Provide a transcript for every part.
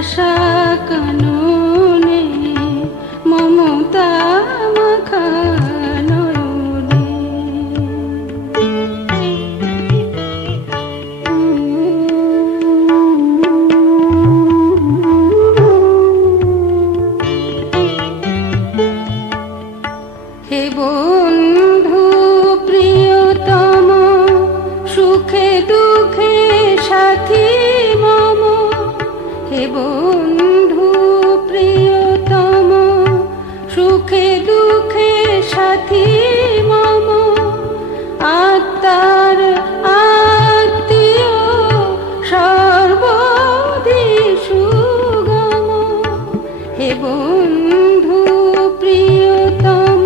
আশা কাননে মমতা মাখা নয়নে। হে বন্ধু প্রিয়তম, সুখে দুঃখে সাথী মম। হে বন্ধু প্রিয়তম, সুখে দুঃখে সাথী মম। আত্মার আত্মীয় সর্বদি সুগম। হে বন্ধু প্রিয়তম,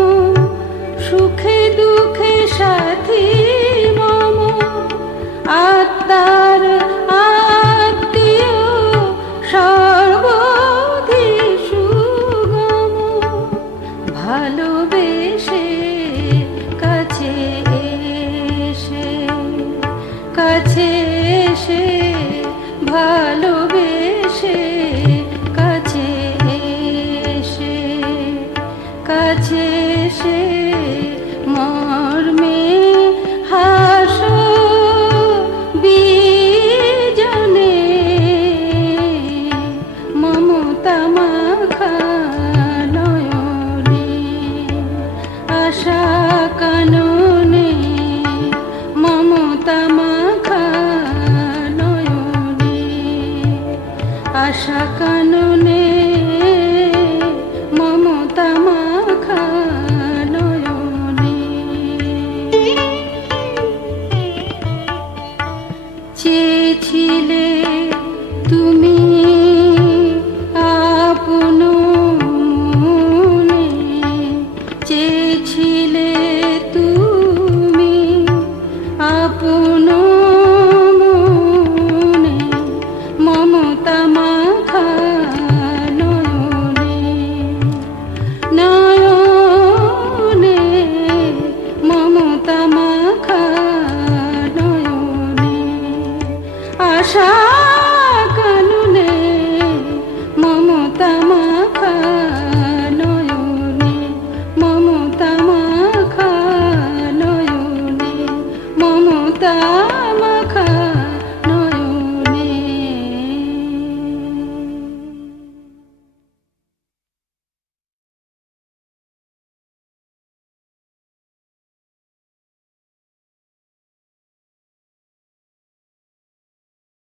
সুখে দুঃখে সাথী মম। আত্মার আত্মীয় সর্বধি সুগম। ভালোবেসে কাছে এসে, কাছে এসে ভালোবেসে কাছে এসে, কাছে এসে মর্মে হাসো বিজনে। মমতা মাখা নয়নে, আশা কাননে মমতা মাখা নয়নে, আশা কাননে।